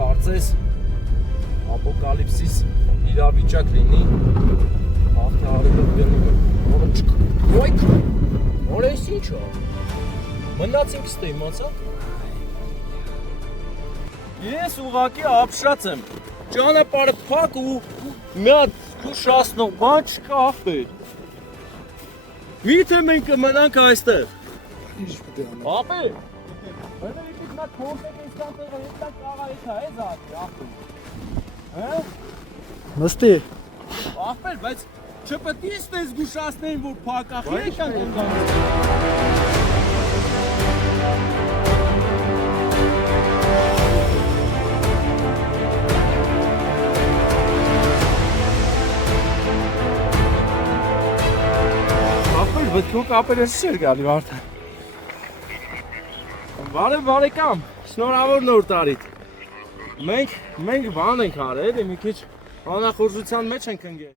կարծես ապոկալիպսիս իրավիճակ լինի, հաղթահարելով գնում ոյք, որ ես ինչ ա, մնաց ինքս թե իմացա։ Ես ուղղակի ապշած եմ, ճանապարհը փակ ու մի հատ զգուշացնող բան չկա ախպեր։ Միթե մենք կմնանք այստեղ։ Ինչ պետք է անեմ։ Ապե, մենը եկեք նա կոնտեքստան տեղը հետա կաղա էթա է զատի, ախպեր։ Հա? Մստի։ Ախպեր, բայց չպետք է ստես զգուշացնեին, որ փակ ախի եկան կնդան։ Բայց քո կապերը չէր գալի Վարդան։ Բարև բարեկամ, շնորհավոր նոր տարիդ։ Մենք բան ենք արել, մի քիչ անախորժության մեջ ենք ընկել։